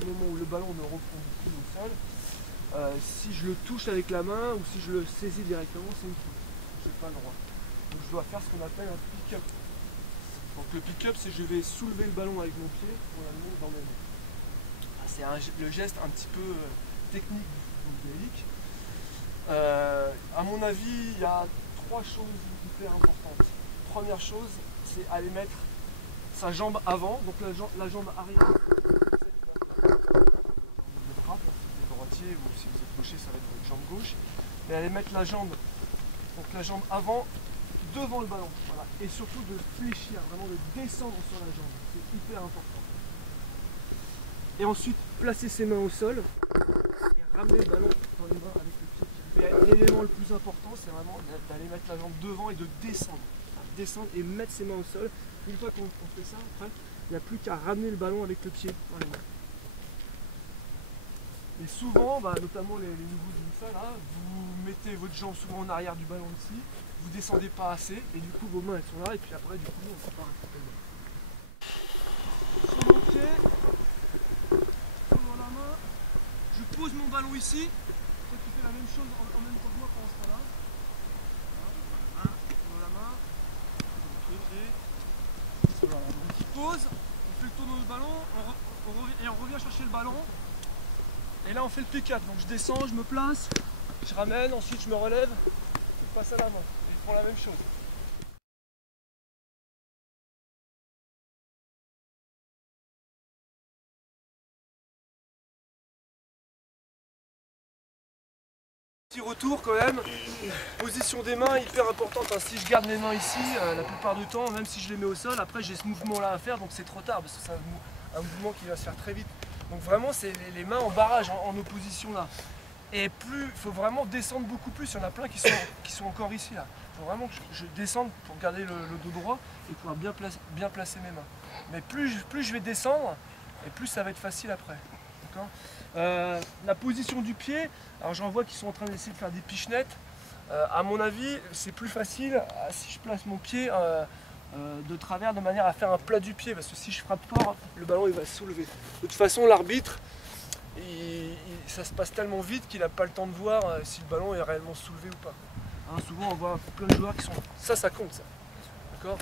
du moment où le ballon ne reprend plus au sol, si je le touche avec la main ou si je le saisis directement, c'est une faute. Je n'ai pas le droit. Donc je dois faire ce qu'on appelle un pick-up. Donc le pick-up, c'est je vais soulever le ballon avec mon pied pour l'amener dans mes mains. C'est le geste un petit peu technique du football gaélique. À mon avis, il y a trois choses hyper importantes. Première chose, c'est aller mettre sa jambe avant, donc la jambe arrière. De frappe, si vous êtes droitier ou si vous êtes gaucher, ça va être votre jambe gauche. Mais aller mettre la jambe avant, devant le ballon. Voilà. Et surtout de fléchir, vraiment de descendre sur la jambe. C'est hyper important. Et ensuite, placer ses mains au sol et ramener le ballon dans les mains avec le pied. L'élément le plus important, c'est vraiment d'aller mettre la jambe devant et de descendre. Descendre et mettre ses mains au sol. Une fois qu'on fait ça, après, il n'y a plus qu'à ramener le ballon avec le pied dans les mains. Et souvent, notamment les nouveaux d'une ça, là, vous mettez votre jambe souvent en arrière du ballon ici, vous descendez pas assez, et du coup vos mains elles sont là, et puis après du coup on part sur mon pied, dans la main, je pose mon ballon ici, toi tu fais la même chose en même temps que moi pendant ce temps-là. Dans la main, voilà, donc il pose, on fait le tour de notre ballon, on revient chercher le ballon. Et là on fait le pick-up, donc je descends, je me place, je ramène, ensuite je me relève, je passe à l'avant. Et je prends la même chose. Petit retour quand même, position des mains hyper importante. Si je garde mes mains ici, la plupart du temps, même si je les mets au sol, après j'ai ce mouvement là à faire, donc c'est trop tard parce que c'est un mouvement qui va se faire très vite. Donc vraiment c'est les mains en barrage, en opposition là. Et il faut vraiment descendre beaucoup plus. Il y en a plein qui sont encore ici là. Il faut vraiment que je descende pour garder le dos droit et pouvoir bien placer mes mains. Mais plus je vais descendre, et plus ça va être facile après. La position du pied, alors j'en vois qui sont en train d'essayer de faire des pichenettes. À mon avis, c'est plus facile si je place mon pied de travers de manière à faire un plat du pied, parce que si je frappe fort, le ballon il va se soulever. De toute façon, l'arbitre, ça se passe tellement vite qu'il n'a pas le temps de voir si le ballon est réellement soulevé ou pas. Souvent on voit plein de joueurs qui sont... Ça compte ça. D'accord ?